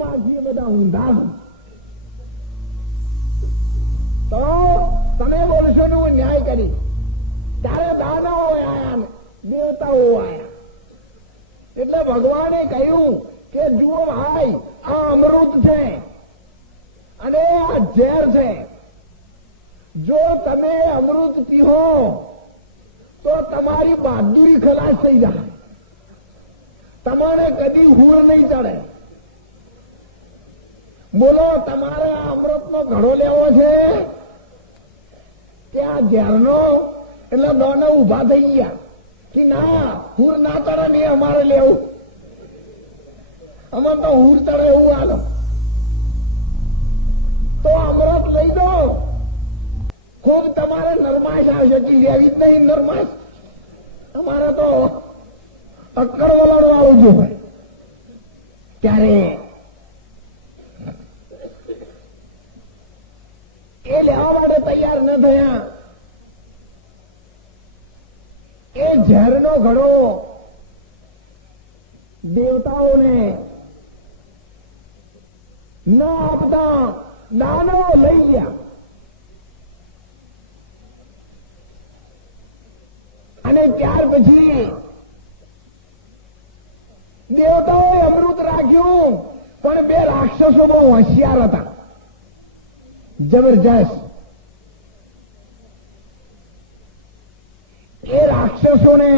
માંથી બધા ઊંધા તો તમે બોલશો ને હું ન્યાય કરી. ત્યારે દાનવો આયા ને દેવતાઓ આયા. એટલે ભગવાને કહ્યું કે જુઓ ભાઈ, આ અમૃત છે અને આ ઝેર છે. જો તમે અમૃત પીહો તો તમારી બહાદુરી ખલાસ થઈ જાય. તમારે કદી હુર નહીં ચડે. બોલો, તમારે આ અમૃતનો ઘડો લેવો છે કે આ ઝેરનો? એટલે દોને ઉભા થઈ ગયા કે ના, હુર ના ચડે ને અમારે લેવું. અમારે તો હુર ચડે એવું હાલો. તો અમૃત લઈ દો. ખુબ તમારે નરમાશ આવશે કે લેવી જ નહીં નરમાશ. અમારે તો અક્કડ વલણ વાળું જોવે. ત્યારે એ લેવા માટે તૈયાર ન થયા. એ ઝેરનો ઘડો દેવતાઓને ન આપતા દાનવો લઈ ગયા. અને ત્યાર પછી દેવતાઓએ અમૃત રાખ્યું, પણ બે રાક્ષસો બહુ હોશિયાર હતા, જબરજસ્ત. એ રાક્ષસોને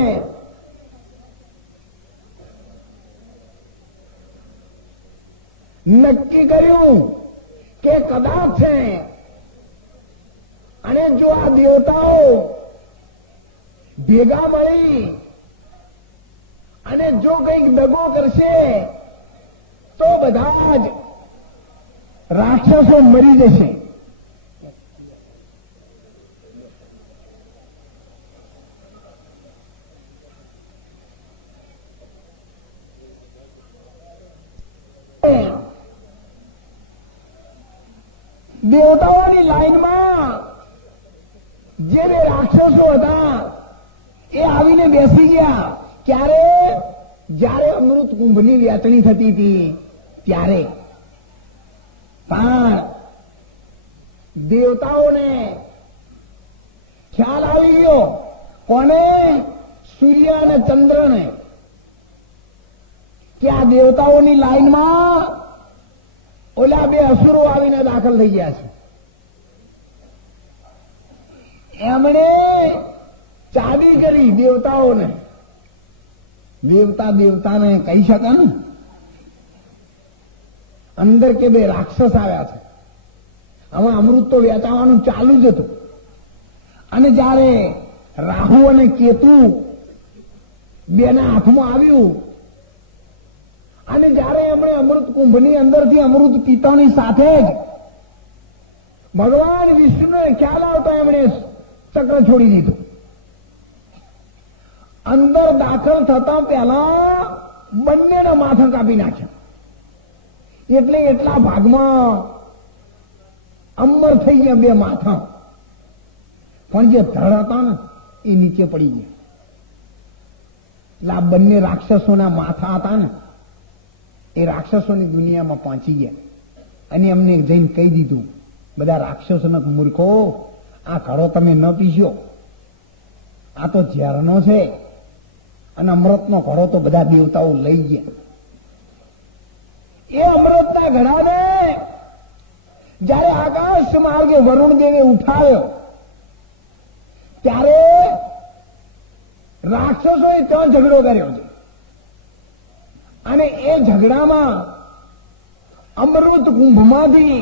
નક્કી કર્યું કે કદાચ છે અને જો આ દેવતાઓ ભેગા મળી અને જો કંઈક દગો કરશે તો બધા જ રાક્ષસો મરી જશે. દેવતાઓની લાઈનમાં જે બે રાક્ષસો હતા એ આવીને બેસી ગયા. ક્યારે? જ્યારે અમૃત કુંભની વેચણી થતી હતી ત્યારે. પણ દેવતાઓને ખ્યાલ આવી ગયો. કોને? સૂર્ય અને ચંદ્રને, કે આ દેવતાઓની લાઈનમાં ઓલા બે અસુરો આવીને દાખલ થઈ ગયા છે. એમણે ચાવી કરી દેવતાઓને. દેવતાને કહી શકે ને, અંદર કે બે રાક્ષસ આવ્યા છે. હવે અમૃત તો વેચાવાનું ચાલુ જ હતું. અને જયારે રાહુ અને કેતુ બેના હાથમાં આવ્યું અને જયારે એમણે અમૃત કુંભની અંદરથી અમૃત પીતાની સાથે જ ભગવાન વિષ્ણુને ખ્યાલ આવતા એમણે ચક્ર છોડી દીધું. અંદર દાખલ થતા પહેલા બંનેના માથા કાપી નાખ્યા. એટલે એટલા ભાગમાં અમર થઈ ગયા બે માથા. પણ જે ધડ હતા ને એ નીચે પડી ગયા. એટલે આ બંને રાક્ષસોના માથા હતા ને એ રાક્ષસોની દુનિયામાં પહોંચી ગયા. અને એમને જઈને કહી દીધું, બધા રાક્ષસોના મૂર્ખો, આ ઘડો તમે ન પીશો. આ તો ઝેરનો છે અને અમૃતનો ઘડો તો બધા દેવતાઓ લઈ ગયા. એ અમૃતના ઘડાને જયારે આકાશ માર્ગે વરુણ દેવે ઉઠાવ્યો ત્યારે રાક્ષસોએ ત્યાં ઝઘડો કર્યો છે. અને એ ઝઘડામાં અમૃત કુંભમાંથી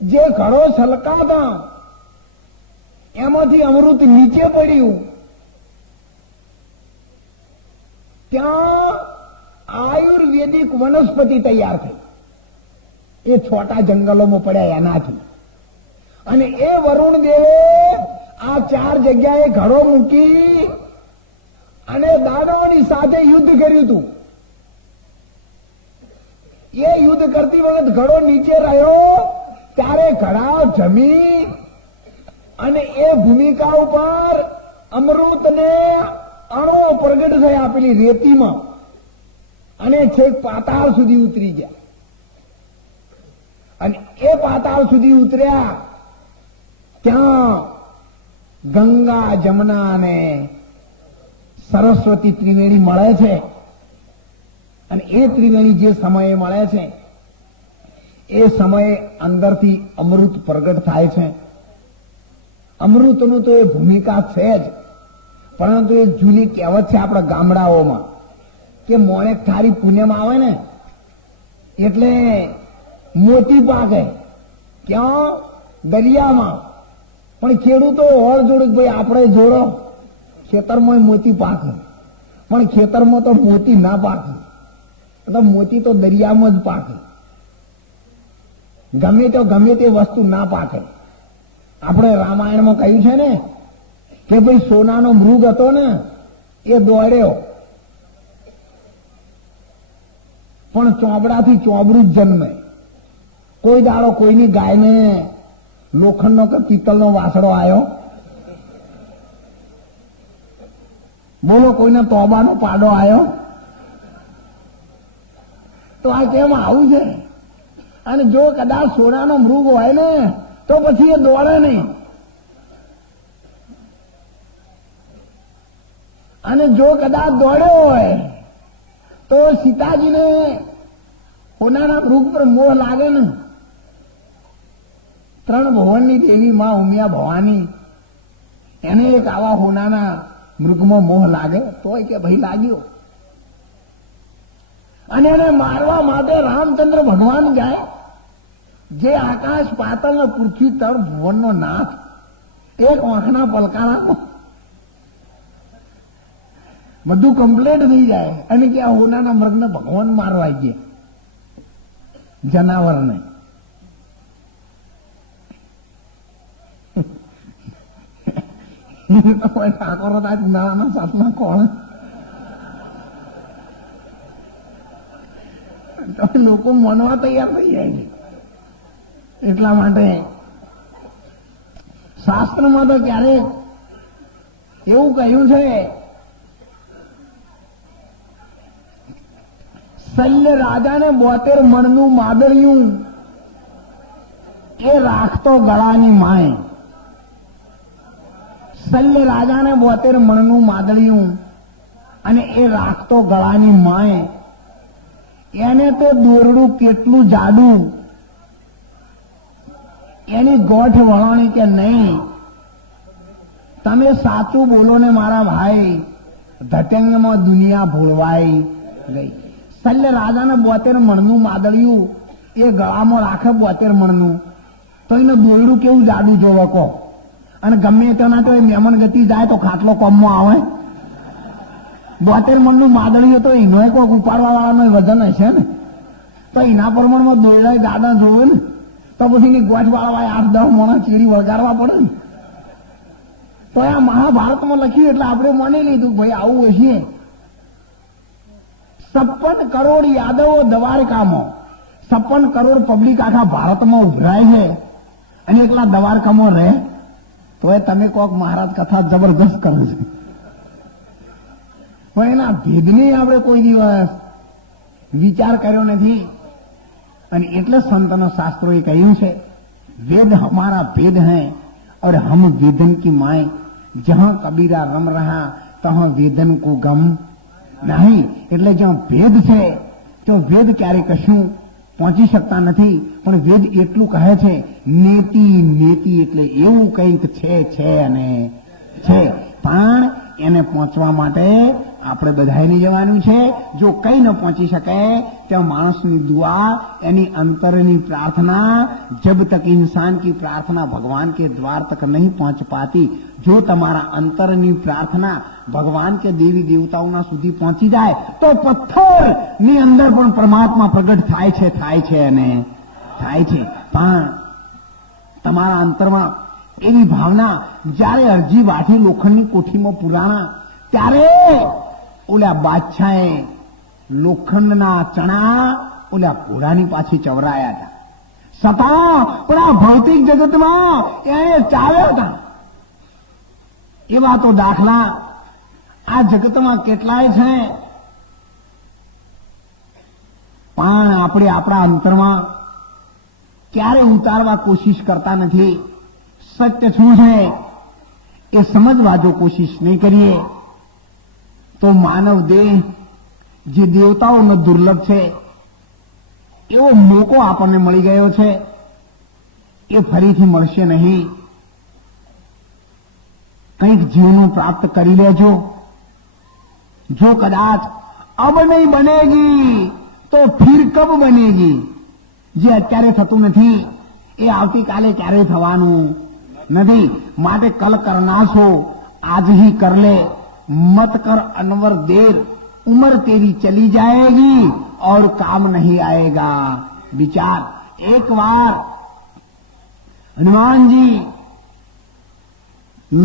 જે ઘડો છલકાતા એમાંથી અમૃત નીચે પડ્યું. ત્યાં આયુર્વેદિક વનસ્પતિ તૈયાર થઈ. એ છોટા જંગલોમાં પડ્યા એનાથી. અને એ વરુણ દેવે આ ચાર જગ્યાએ ઘડો મૂકી અને દાનવોની સાથે યુદ્ધ કર્યું હતું. એ યુદ્ધ કરતી વખત ઘડો નીચે રહ્યો ત્યારે ઘડા જમી અને એ ભૂમિકા ઉપર અમૃતને અણુઓ પ્રગટ થયા આપેલી રેતીમાં. અને છેક પાતાળ સુધી ઉતરી ગયા. અને એ પાતાળ સુધી ઉતર્યા ત્યાં ગંગા, જમના અને સરસ્વતી ત્રિવેણી મળે છે. અને એ ત્રિવેણી જે સમયે મળે છે એ સમયે અંદરથી અમૃત પ્રગટ થાય છે. અમૃતનું તો એ ભૂમિકા છે જ, પરંતુ એક જૂની કહેવત છે આપણા ગામડાઓમાં કે મોણેક થાળી પુણ્યમાં આવે ને એટલે મોતી પાકે. ક્યાં? દરિયામાં. પણ ખેડૂતો હોળ જોડે ભાઈ આપણે જોડો ખેતરમાં મોતી પાકે, પણ ખેતરમાં તો મોતી ના પાકે, તો મોતી તો દરિયામાં જ પાકે. ગમે તે વસ્તુ ના પાકે. આપણે રામાયણમાં કહ્યું છે ને કે ભાઈ સોનાનો મૃગ હતો ને એ દોડ્યો, પણ ચોબડાથી ચોબડું જ જન્મે. કોઈ દાડો કોઈની ગાયને લોખંડનો કે પિત્તળનો વાસળો આવ્યો? બોલો, કોઈને તોબાનો પાડો આવ્યો? તો આ કેમ આવું છે? અને જો કદાચ સોનાનો મૃગ હોય ને તો પછી એ દોડે નહીં. અને જો કદાચ દોડ્યો હોય તો સીતાજીને સોનાના મૃગ પર મોહ લાગે ને. ત્રણ ભુવનની દેવી માં ઉમિયા ભવાની, એને એક આવા હોનાના મૃગમાં મોહ લાગે તોય કે ભાઈ લાગ્યો. અને એને મારવા માટે રામચંદ્ર ભગવાન જાય, જે આકાશ પાતળ ને પૃથ્વી તળ ભુવનનો નાથ, એક આંખના પલકારામાં બધું કમ્પ્લેટ થઈ જાય. અને કે આ હોનાના મૃગને ભગવાન મારવા ગયા, જનાવરને. ઠાકોર હતા ઉનાળાના સાતમા કોણ લોકો મનવા તૈયાર થઈ જાય છે. એટલા માટે શાસ્ત્રમાં તો ક્યારેક એવું કહ્યું છે, શલ્ય રાજાને 72 મણનું માદળિયું એ રાખતો ગળાની માય. શલ્ય રાજાને 72 મણનું માદળિયું અને એ રાખતો ગળાની માય. એને તો દોરડું કેટલું જાડું, એની ગોઠ વળાણી કે નહીં. તમે સાચું બોલો ને મારા ભાઈ, ધટંગમાં દુનિયા ભૂલવાઈ ગઈ. શલ્ય રાજાને 72 મણનું માદળિયું એ ગળામાં રાખે 72 મણનું, તો એને દોરડું કેવું જાડું જોવે કહો. અને ગમે તેના તો એ મહેમાન ગતિ જાય તો ખાટલો કોમમાં આવે. 72 મણનું માદળિયું તો એનો કોઈક ઉપાડવા વાળાનો વજન હશે ને, તો એના પ્રમાણમાં દોરડા જાડા જોવે ને, તો પછી એની ગોઠ વાળવા 8-10 મણ ચીડી વળગાડવા પડે ને. તો આ મહાભારતમાં લખ્યું એટલે આપણે માની લીધું ભાઈ આવું હશે. 56 કરોડ યાદવો દ્વારકામાં, 56 કરોડ પબ્લિક આખા ભારતમાં ઉભરાય છે અને એકલા દ્વારકામાં રહે. તો એ તમે કોક મહારાજ કથા જબરદસ્ત કરે છે, પણ એના ભેદની આપણે કોઈ દિવસ વિચાર કર્યો નથી. અને એટલે સંતોના શાસ્ત્રોએ કહ્યું છે, વેદ હમારા ભેદ હૈ और हम वेदन की माए, जहां कबीरा रम रहा तहां वेदन को गम नहीं. એટલે જ્યાં ભેદ છે તો વેદ ક્યારે કશું પહોંચી શકતા નથી. પણ વેદ એટલું કહે છે, નેતિ નેતિ એટલે એવું કંઈક છે અને છે, પણ એને પહોંચવા માટે આપણે બધાને જવાનું છે. જો કઈ ન પહોંચી શકે तो मानसनी दुआ, यानी अंतरनी प्रार्थना, जब तक इंसान की प्रार्थना भगवान के द्वार तक नहीं पहुंच पाती, जो तुम्हारा अंतरनी प्रार्थना भगवान के देवी देवताओं सुधी पहुंची जाए तो पत्थर ની અંદર પણ પરમાત્મા પ્રગટ થાય છે અને થાય છે. પણ તમારા અંતરમાં એવી ભાવના જ્યારે અરજી વાઠી લોખંડની કોઠીમાં પુરાણા, ત્યારે ઓલા બાદશાહે લોખંડના ચણા ઓલા ઘોડાની પાછી ચવરાયા હતા. છતાં પણ આ ભૌતિક જગતમાં એને ચાવ્યા હતા. એવા તો દાખલા આ જગતમાં કેટલાય છે. આપણે આપણા અંતરમાં ક્યારે ઉતારવા કોશિશ કરતા નથી. સત્ય શું છે એ સમજવા જો કોશિશ નહીં કરીએ તો માનવ દેહ જે દેવતાઓનો દુર્લભ છે એવો મોકો આપણને મળી ગયો છે, એ ફરીથી મળશે નહીં. કંઈક જીવનું પ્રાપ્ત કરી લેજો. જો કદાચ અબ નહીં બનેગી તો ફિર કબ બનેગી. જે અત્યારે થતું નથી એ આવતીકાલે ક્યારેય થવાનું નથી. માટે કલ કરના છો આજ ही कर ले, मत कर अनवर देर, उम्र तेरी चली जाएगी और काम नहीं आएगा. विचार. एक बार हनुमानजी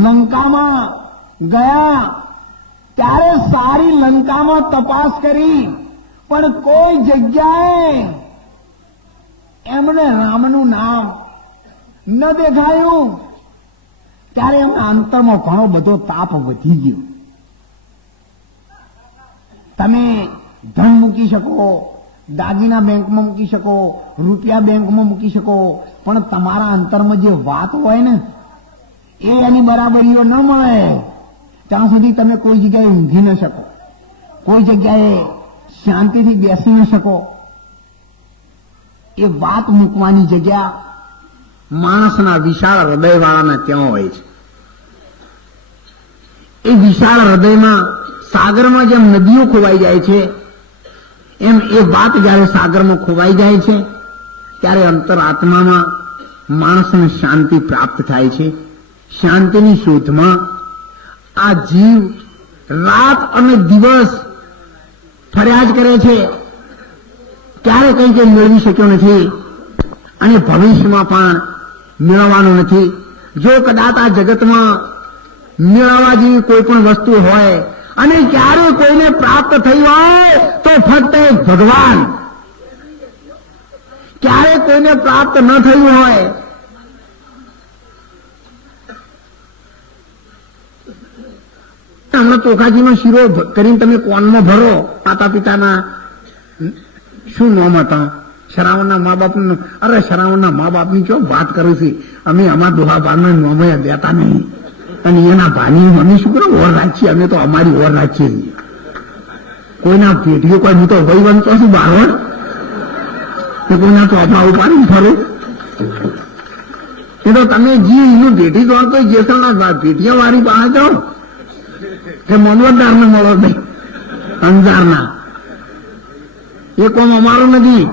લંકામાં ગયા ત્યારે સારી લંકામાં તપાસ કરી, પણ કોઈ જગ્યાએ એમને રામનું નામ ન દેખાયું. ત્યારે એમના અંતરમાં ઘણો બધો તાપ વધી ગયો. તમે ધન મૂકી શકો, દાગીના બેંકમાં મૂકી શકો, રૂપિયા બેંકમાં મૂકી શકો, પણ તમારા અંતરમાં જે વાત હોય ને એ એની બરાબરીઓ ન મળે ત્યાં સુધી તમે કોઈ જગ્યાએ ઊંઘી ન શકો, કોઈ જગ્યાએ શાંતિથી બેસી ન શકો. એ વાત મૂકવાની જગ્યા માણસના વિશાળ હૃદયવાળાના ત્યાં હોય છે. એ વિશાળ હૃદયમાં સાગરમાં જેમ નદીઓ ખોવાઈ જાય છે એમ એ વાત જયારે સાગરમાં ખોવાઈ જાય છે ત્યારે અંતરાત્મામાં માણસને શાંતિ પ્રાપ્ત થાય છે. શાંતિની શોધમાં આ જીવ રાત અને દિવસ ફરિયાદ કરે છે, ક્યારે કંઈ કંઈ મેળવી શક્યો નથી અને ભવિષ્યમાં પણ મેળવવાનો નથી. જો કદાચ આ જગતમાં મેળવવા જેવી કોઈ પણ વસ્તુ હોય અને ક્યારે કોઈને પ્રાપ્ત થઈ હોય તો ફક્ત એક ભગવાન. ક્યારે કોઈને પ્રાપ્ત ન થયું હોય હમણાં ચોખાજીનો શીરો કરીને તમે કોનમાં ભરો. માતા પિતાના શું નામ હતા? શરાવણના મા બાપનું. અરે શરાવણના મા બાપની ચો વાત કરું છું. અમે અમારા દોહા બારના નામ દેતા નહીં અને એના ભાની અમે શું કરો ઓર રાખીએ. અમે તો અમારી ઓર રાખીએ છીએ. કોઈના પેઢીઓ કોઈ હું તો વહીવંત છું બારવડ કે કોઈના ચોપા ઉપાડી ફરું. એ તો તમે જી એનું ભેટી દોડ તો જેસલના ભેટીઓ વાળી પાસે જાઓ કે મોનવતદારને મળો નહીં અંજારના. એ કોમ અમારું નથી.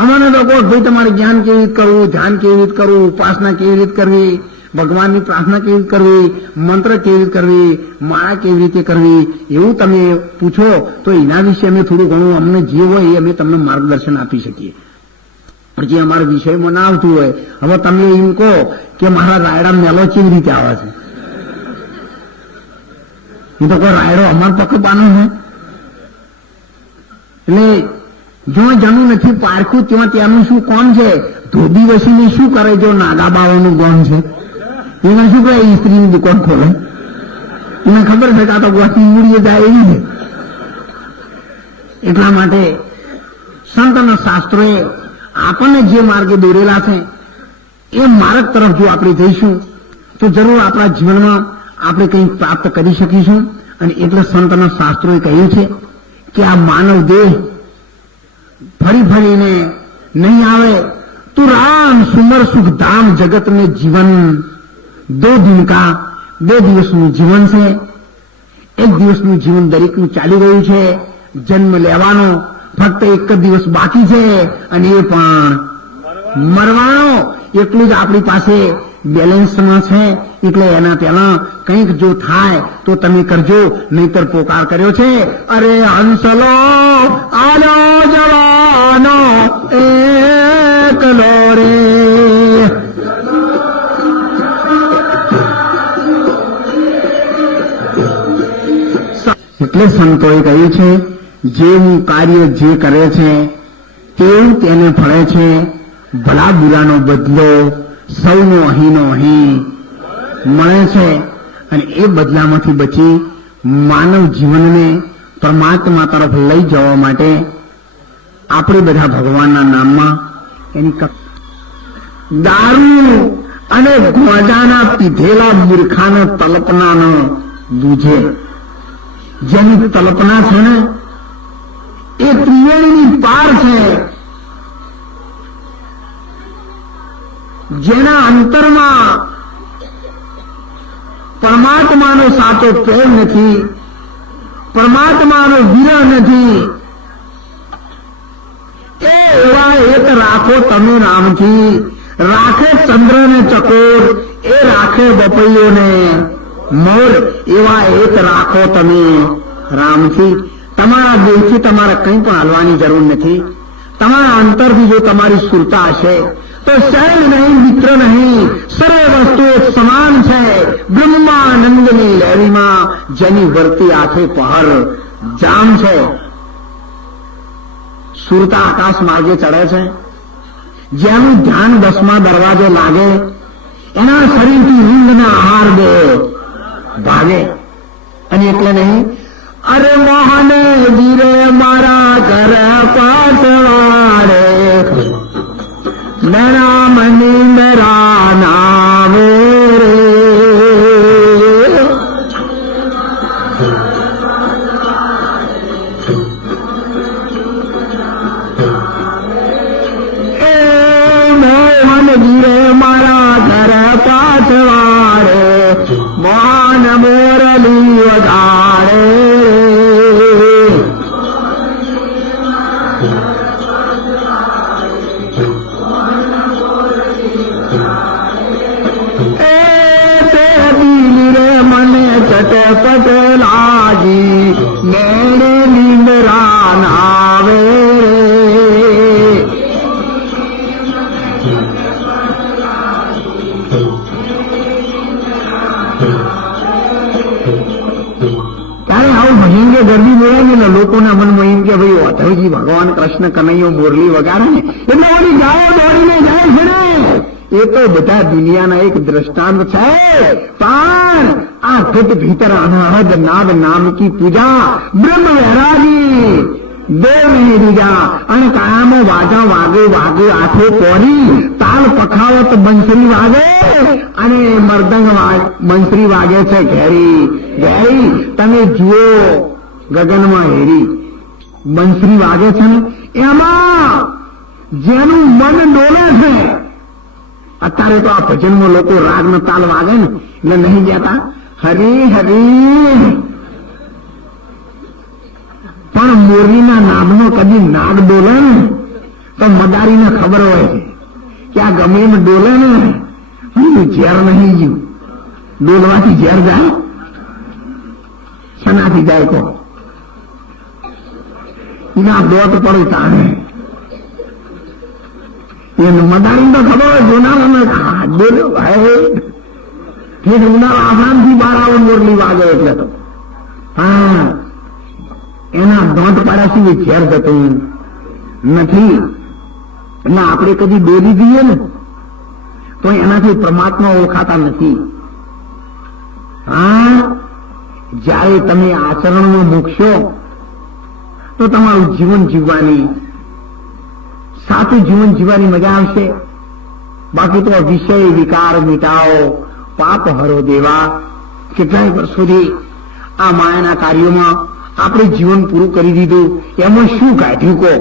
અમારે તો કહો ભાઈ તમારે જ્ઞાન કેવી રીતે કરવું, ધ્યાન કેવી રીતે કરવું, ઉપાસના કેવી રીતે કરવી, ભગવાનની પ્રાર્થના કેવી રીતે કરવી, મંત્ર કેવી રીતે કરવી, માળા કેવી રીતે કરવી, એવું તમે પૂછો તો એના વિશે અમે થોડું ઘણું અમને જે હોય એ અમે તમને માર્ગદર્શન આપી શકીએ. પણ જે અમારા વિષયમાં ના આવતું હોય, હવે તમે એમ કહો કે મારા રાયડા મેલો કેવી રીતે આવે છે, એ તો કોઈ રાયડો અમારો પકડવાનો છે. એટલે જો જણું નથી પારખું ત્યાંનું શું કોણ છે. ધોબી વસીને શું કરે જો નાગા બાવાનું ગોન છે? એને શું કરે? સ્ત્રીની દુકાન ખોલે. એને ખબર છે કે આ તો ગોઠની મૂડીએ જાય એવી છે. એટલા માટે સંતના શાસ્ત્રોએ આપણને જે માર્ગે દોરેલા છે એ માર્ગ તરફ જો આપણે જઈશું તો જરૂર આપણા જીવનમાં આપણે કંઈક પ્રાપ્ત કરી શકીશું. અને એટલે સંતના શાસ્ત્રોએ કહ્યું છે કે આ માનવ દેહ ફરી ફરીને નહીં આવે. તું રામ સુમર સુખ ધામ જગત में जीवन 2 दिन का, 2 દિવસનું જીવન છે. 1 દિવસનું જીવન દરેકનું ચાલી રહ્યું છે. જન્મ લેવાનો ફક્ત 1 જ દિવસ બાકી છે અને એ પણ મરવાનો. એટલું જ આપણી પાસે બેલેન્સમાં છે. એટલે એના પહેલા કંઈક જો થાય તો તમે કરજો, નહીતર પોકાર કર્યો છે. અરે હંસલો આલો જવાનો એકલો રે. એટલે સંતોએ કહ્યું છે જેવું કાર્ય જે કરે છે તેવું તેને ફળે છે. ભલા બુરાનો બદલો સૌનો અહીંનો અહીં મળે છે. અને એ બદલામાંથી બચી માનવ જીવનને પરમાત્મા તરફ લઈ જવા માટે આપણે બધા ભગવાનના નામમાં એની દારૂ અને ગોજાના પીધેલા મૂર્ખાને તલપનાનો દૂધે, જેની તલપના છે ને એ ત્રિવેણીની પાર છે, જેના અંતરમાં પરમાત્માનો સાચો પ્રેમ નથી, પરમાત્માનો વિરહ નથી, એ એવા એક રાખો તમે રામથી. રાખે ચંદ્રને ચકોર, એ રાખે બપૈયોને મોર, એવા એક રાખો તમે રામથી. તમારા દેહથી તમારે કંઈ પણ હાલવાની જરૂર નથી. તમારા અંતરથી જો તમારી સુરતા હશે તો શૈલ નહીં, મિત્ર નહીં, સર્વ વસ્તુ એક સમાન છે. બ્રહ્માનંદની લહેરીમાં જેની વર્તી આંખે પહર જામ છે. સુરતા આકાશ માર્ગે ચડે છે. જેનું ધ્યાન 10મા દરવાજે લાગે એના શરીરથી ઊંઘના આહાર દે ભાગે. અને એટલે નહીં, અરે મોહને વીરે મારા ઘર પાછવાડે, મેરા મની મેરા નામ રે. વીરે મારા ઘર પાછવાડે, મોહન મોરલી વગાડે. મને ચટપટ લાગી, મેરે લીમરા નાવે. ત્યારે આવું ભજંગે ગરબી બોલાય ને લોકોના મનમાં એમ કે ભાઈ ઓધવજી ભગવાન કૃષ્ણ કનૈયો મુરલી વગાડે ને એટલે ઓલી ગાયો દોડીને જાય છે ને. એ તો બધા દુનિયાના એક દ્રષ્ટાંત છે. પણ આ ઘટ ભીતર અનહદ નાદ નામ કી પૂજા બ્રહ્મ વૈરાગી દેવની દીજા. અને કાયામો વાજા વાગે વાગે આંખો કોરી, તાલ પખાવત બંસરી વાગે અને મરદંગ બંસરી વાગે છે ઘેરી ઘેરી. તમે જુઓ ગગનમાં હેરી બંસરી વાગે છે ને એમાં જેનું મન ડોલે છે. અત્યારે તો આ ભજનમાં લોકો રાગ નો તાલ વાગે ને એટલે નહીં જતા હરી હરી. પણ મોરલીના નામનો કદી નાગ ડોલે ને તો મદારીને ખબર હોય છે કે આ ગમે એમ ડોલે ને ઝેર નહીં ગયું. ડોલવાથી ઝેર જાય? શનાથી જાય કહો? એના દોત પડે તાણે એને મદારી તો ખબર હોય. જોનારા ડોલ્યો ભાઈ ઉનાળા આસામથી બહાર આવો મોરલી વાગે એટલે તો હા એના દોંત પાડ્યા સિવાય ઝેર જતું નથી. એટલે આપણે કદી ડોલી દઈએ ને તો એનાથી પરમાત્મા ઓળખાતા નથી. હા, જ્યારે તમે આચરણમાં મૂકશો તો તમારું જીવન જીવવાની સાચું જીવન જીવવાની મજા આવશે. બાકી તો વિષય વિકાર મિટાવો, પાપ હરો દેવા. કેટલાય વર્ષોથી આ માયાના કાર્યોમાં આપણે જીવન પૂરું કરી દીધું. એમાં શું કાઢ્યું કહો?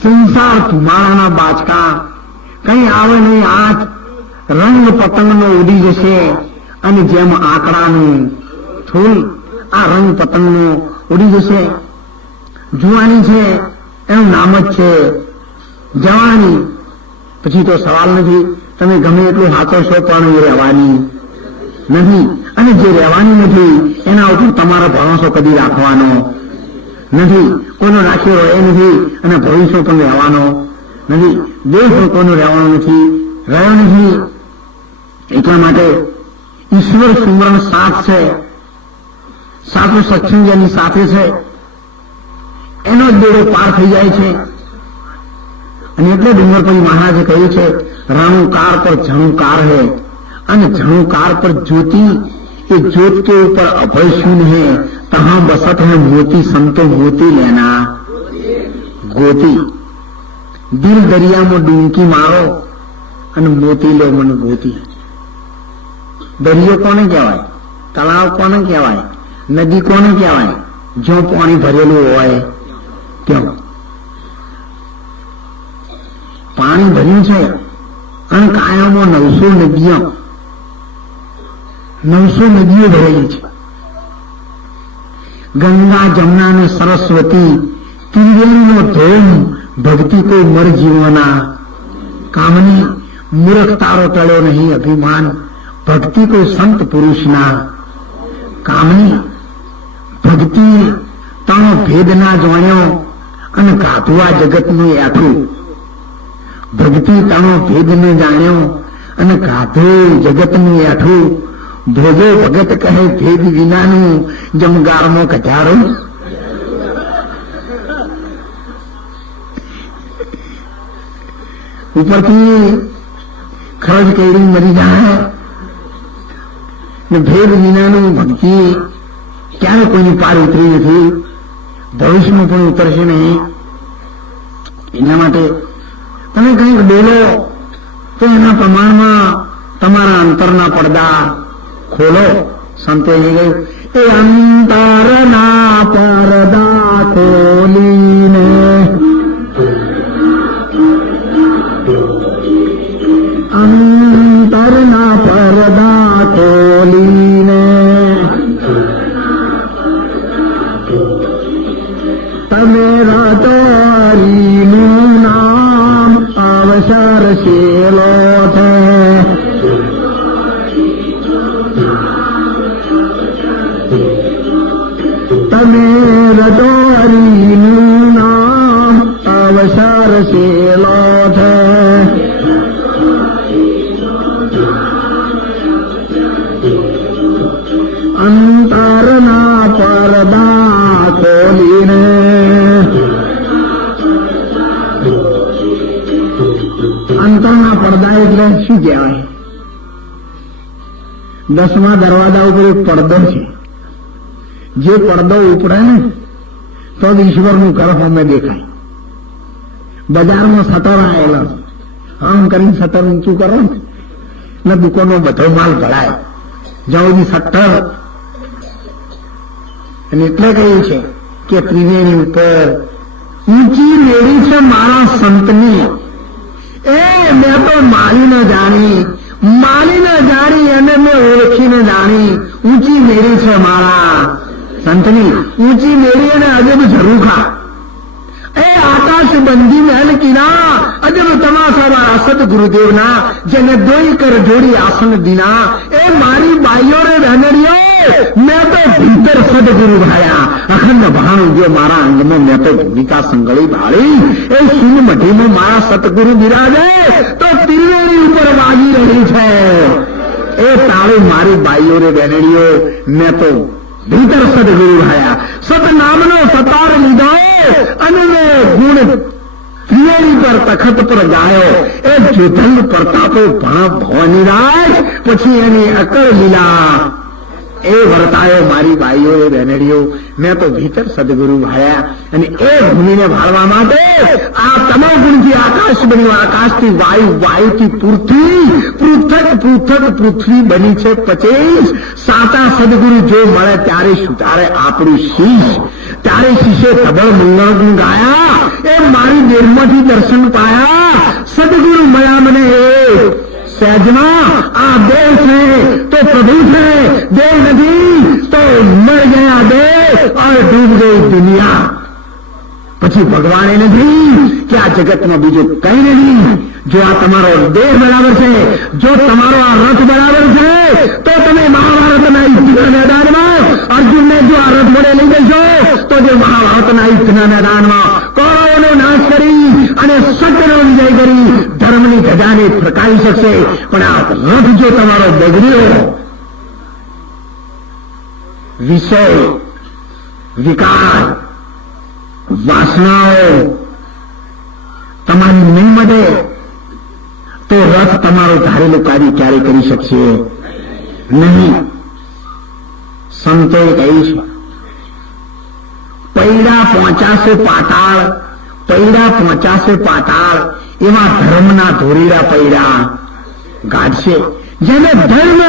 સંસાર ધુમાડાના બાચકા, કઈ આવે નહીં હાથ, રંગ પતંગનો ઉડી જશે. અને જેમ આંકડાનું ફૂલ આ રંગ પતંગનો ઉડી જશે. જુવાની છે એનું નામ જ છે જવાની. પછી તો સવાલ નથી તમે ગમે એટલું હાચવશો પણ એ રહેવાની નથી. અને જે રહેવાની નથી એના ઉપર તમારો ભરોસો કદી રાખવાનો નથી. કોઈનો રાખ્યો એ નથી અને ભવિષ્ય પણ રહેવાનો નથી. દેશ કોઈનો રહેવાનો નથી, રહ્યો નથી. એટલા માટે ઈશ્વર સુમરણ સાથ છે, સાચું સત્સંગ એની સાથે છે એનો જ બેડો પાર થઈ જાય છે. અને એટલે ડુંગરપુરી મહારાજે કહ્યું છે રણુકાર પર ઝણુકાર है અને ઝણુકાર પર ज्योति. ये ज्योत के ऊपर अभय शून्य है, तहां बसत है मोती, संतो मोती लेना. ગોતી, દિલ દરિયામાં ડૂંકી મારો અને મોતી લો મને ગોતી. દરિયો કોને કહેવાય? તળાવ કોને કહેવાય? નદી કોને કહેવાય? જો પાણી ભરેલું હોય ત્યાં પાણી ભર્યું છે અને કાયમમાં 900 નદીઓ ભરેલી છે. ગંગા, જમના ને સરસ્વતી, ત્રિવેણીનો ધોમ, ભક્તિ કોઈ મર જીવવાના કામની. મૂર્ખ તારો ટળ્યો નહીં અભિમાન, ભક્તિ કોઈ સંત પુરુષના કામની. ભક્તિ તારો ભેદ ના જાણ્યો અને ગાધું આ જગતનું એઠું. ભક્તિ તારો ભેદ ન જાણ્યો અને ગાધું જગતનું એઠું. ભોગો ભગત કહે ભેદ વિનાનું, જમગારમાં કચારો. ઉપરથી ખરજ કેળી મરી જાય ને ભેદ વિનાનું ભક્તિ ક્યારે કોઈની પાર ઉતરી નથી, ભવિષ્યમાં પણ ઉતરશે નહીં. એના માટે તમે કંઈક બોલો તો એના પ્રમાણમાં તમારા અંતરના પડદા ખોલો. સંતે કહ્યું એ અંતરના પડદા ખોલીને અંતરના પડદા ખોલીને તમે રતોરીનું નામ અવસર શેલો છે. તમે રતોરીનું નામ અવસર શેલો છે. અંતરના પડદા ખોલીને અંતરના પડદા એટલે શું કહેવાય? 10મા દરવાજા ઉપર એક પડદો છે. જે પડદો ઉપડે ને તો જ ઈશ્વરનું ઘર સામે દેખાય. બજારમાં શટર આવેલો, આમ કરીને શટર ઊંચું કરો ને દુકાનો બધો માલ ભરાય. જવું શટર અને એટલે કહ્યું છે કે ત્રિવેણી ઉપર ઊંચી મેળી છે મારા સંતની. એ મેં તો માલી ન જાણી, માલી ન જાણી અને મેં ઓળખી ન જાણી. ઊંચી મેળી છે મારા સંતની, ઊંચી મેળી અને અજબ ઝરૂખા. એ આકાશ બંધી મહેલ કિના, અજબ તમાશા મારા સદગુરુદેવના, જેને દોઈ કર જોડી આસન દીના. એ મારી બાઈઓ રે બહેનડીઓ, મેં તો ભીતર સદગુરુ ભાયા. અખંડ ભાણ ઉગ્યો મારા અંગમાં, મેં તો ભૂમિકા સંગળી ભાળી. એ સુન મઢીમાં મારા સતગુરુ બિરાજે તો ત્રિવેણી ઉપર વાગી રહી છે. એ તાળી મારી બાઈઓ રે બહેનડીઓ, મેં તો ભીતર સદગુરુ ભાયા. સતનામનો સતાર લીધો અને ગુણ ત્રિવેણી પર તખત પર ગાયો. એ જોધલ પ્રતાપો ભવાની રાજ, પછી એની અકળ લીલા એ વર્તાયો મારી બાઈઓ બહેનડીઓ. મેં તો ભીતર સદગુરુ ભાયા. અને એ ભૂમિને ભાળવા માટે આ તમામ ગુણથી આકાશ બન્યું, આકાશથી વાયુ, વાયુથી પૃથ્વી, પૃથક પૃથક પૃથ્વી બની છે 25. સાચા સદગુરુ જો મળે ત્યારે સુધારે આપણું શીશ. ત્યારે શીશે તબળ મંગળ ગુણ ગાયા. એ મારી દેહમાંથી દર્શન પાયા. સદગુરુ મળ્યા મને એ સહેજમાં. આ દેહ છે તો પ્રભુ છે, દેહ નથી તો મર ગયા દેહ और डूब गई दुनिया. પછી ભગવાને નથી કે આ જગતમાં બીજું કઈ નથી. જો આ તમારો દેહ બરાબર છે, જો તમારો આ રથ બરાબર છે, તો તમે મહાભારતના યુદ્ધના મેદાનમાં અર્જુનને જો આ રથ વડે લઈ જશો તો જે મહાભારતના યુદ્ધના મેદાનમાં કૌરવોનો નાશ કરી અને સત્યનો વિજય કરી ધર્મની ધજાને ફરકાવી શકશે. પણ આ રથ જો તમારો બગડ્યો, વિષય, વિકાર, વાસનાઓ તમારી નહીં મળે તો રથ તમારો ધારેલું કાર્ય ક્યારે કરી શકશે નહીં. સંતોએ કહ્યું છે પૈડા પહોંચાશે પાતાળ, પૈડા પહોંચાશે પાતાળ, એવા ધર્મના ધોરીડા પૈડા ગાઢશે. જેને ધર્મ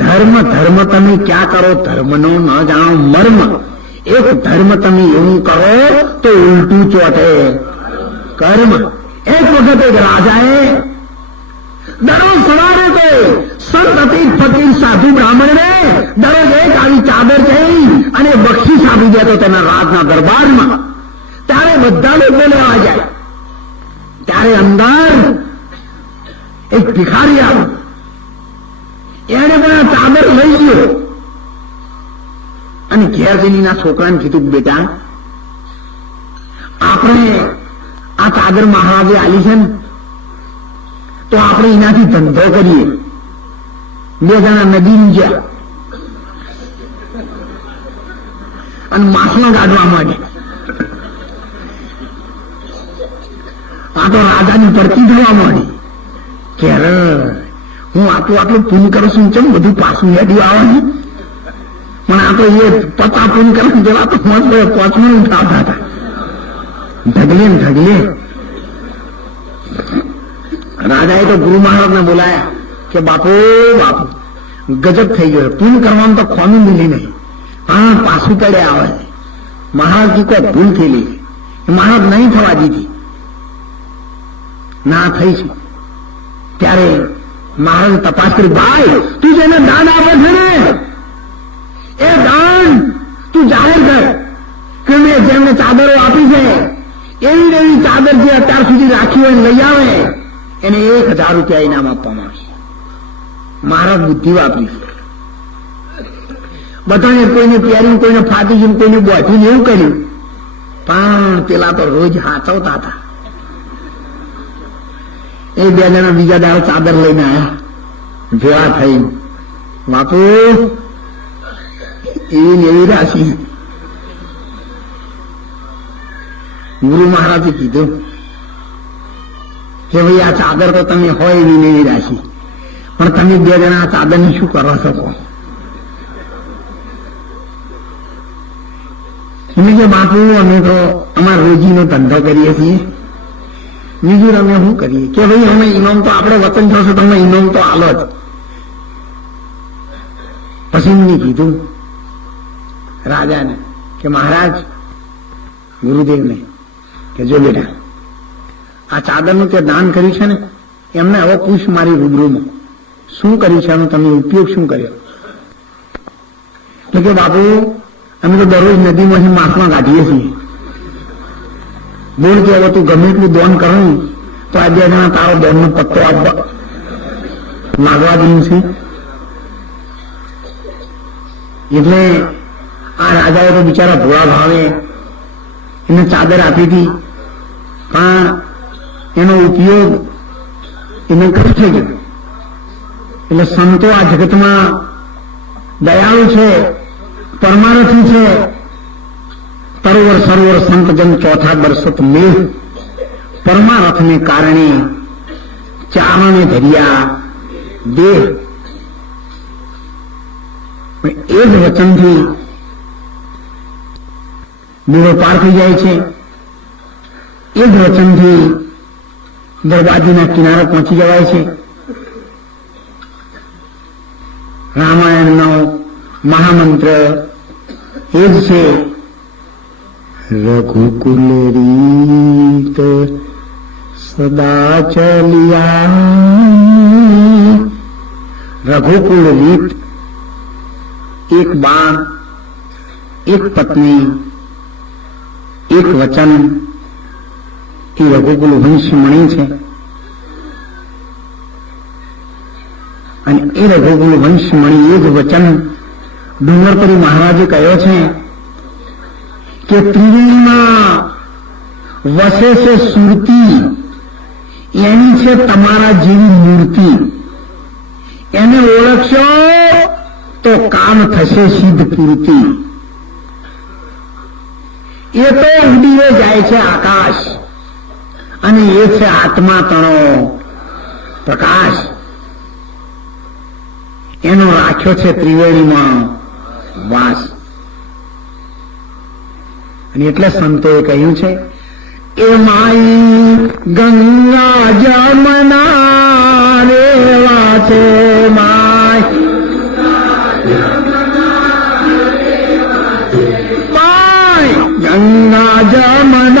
ધર્મ ધર્મ તમે ક્યાં કરો? ધર્મનો ન જાણો મર્મ. એક ધર્મ તમે એવું કરો તો ઉલટું ચોટે કર્મ. એક વખત એક રાજાએ દરરોજ સવારે તો સંત અતીત ફકીર સાધુ બ્રાહ્મણને દરરોજ એક આવી ચાદર કહી અને બક્ષીસ આપી દેતો તેના રાજના દરબારમાં. ત્યારે બધા લોકો લેવા જાય. ત્યારે અંદર એક ભિખારી આવ્યો. એને પણ આ ચાદર લઈ ગયો અને ઘેર જઈના છોકરાને કીધું, બેટા આપણે આ ચાદર મહારાજે આલી છે ને, તો આપણે એનાથી ધંધો કરીએ. બે જણા નદી ગયા અને માછલા કાઢવા માંડે. આ તો રાજાની પડતી થવા માંડી કે હું આટલું પૂન કરું છું, ચમ બધું પાછું હેડ્યું આવે છે. પણ આ તો એ પતા પૂન કરે જેવા તો પોચમાં ઉઠાવતા હતા. ઢગલે ને ઢગલે રાજાએ તો ગુરુ મહારાજને બોલાયા કે બાપુ બાપુ ગજબ થઈ ગયો, પૂન કરવાનું તો ખોનું મિલી નહીં, હા પાછું પડે આવે. મહારાજ કી કોઈ ભૂલ થયેલી, મહારાજ નહીં થવા દીધી, ના થઈ છે. ત્યારે મહારાજ તપાસ કરી, ભાઈ તું જેને દાન આપે છે ને એ દાન તું જાહેર કર કે મેં જેમને ચાદરો આપી છે એવી ને એવી ચાદર જે અત્યાર સુધી રાખી હોય લઈ આવે એને 1000 રૂપિયા ઇનામ આપવામાં આવશે. મહારાજ બુદ્ધિ વાપરી છે. બધાને કોઈને પ્યારી, કોઈને ફાટી ગયું, કોઈને બોઠું એવું કર્યું, પણ પેલા તો રોજ હાચવતા હતા. એ 2 જણા બીજા દાડે ચાદર લઈને આવ્યા, ભેળા થઈ, બાપુ એવી ને એવી રાશિ. ગુરુ મહારાજે કીધું કે ભાઈ આ ચાદર તો તમે હોય એવી ને એવી રાશિ, પણ તમે 2 જણા આ ચાદર ની શું કરવા શકો? એમને કે બાપુ અમે તો અમારા રોજીનો ધંધો કરીએ છીએ, બીજું અમે શું કરીએ? કે ભાઈ અમે ઇનામ તો આપણે વતન થશે, તમને ઇનામ તો આલો જ. પછી એમને કીધું રાજાને કે મહારાજ ગુરુદેવને કે જો બેટા આ ચાદરનું તે દાન કર્યું છે ને, એમને હવે પૂછ મારી રૂબરૂમાં શું કર્યું છે, એનો તમે ઉપયોગ શું કર્યો? એટલે કે બાપુ અમે તો દરરોજ નદીમાંથી માછલા કાઢીએ છીએ. બોલ કે હવે તું ગમે એટલું દોન કરું તો આ 2 જણા તારો દોનનો પત્તો આપવા માગવા દઉં છે. એટલે આ રાજાએ તો બિચારા ભોળા ભાવે એને ચાદર આપી હતી, પણ એનો ઉપયોગ એને કરી શકે. એટલે સંતો આ જગતમાં દયાળુ છે, પરમારથી છે. તરોવર સરોવર સંત જન ચોથા બરસત મેહ, પરમારથને કારણે ચારણે ધર્યા દેહ. એ જ વચનથી બેડો પાર થઈ જાય છે. એ જ વચનથી દરવાજીના કિનારે પહોંચી જવાય છે. રામાયણનો મહામંત્ર એ જ છે, રઘુકુલ રીત સદા ચલિયા. રઘુકુલ રીત, એક બાણ, એક પત્ની, એક વચન, એ રઘુકુલ વંશમણી છે. અને એ રઘુકુલ વંશમણી એ જ વચન ડુંગરપુરી મહારાજે કહ્યો છે કે ત્રિવેણીમાં વસે છે સુરતી, એની છે તમારા જેવી મૂર્તિ. એને ઓળખશો તો કામ થશે સિદ્ધ પૂર્તિ. એ તો ઉડીને જાય છે આકાશ, અને એ છે આત્મા તણો પ્રકાશ. એનો રાખ્યો છે ત્રિવેણીમાં વાસ. અને એટલે સંતોએ કહ્યું છે એ માઈ ગંગા જમના રેવા છે માય માય ગંગા જમના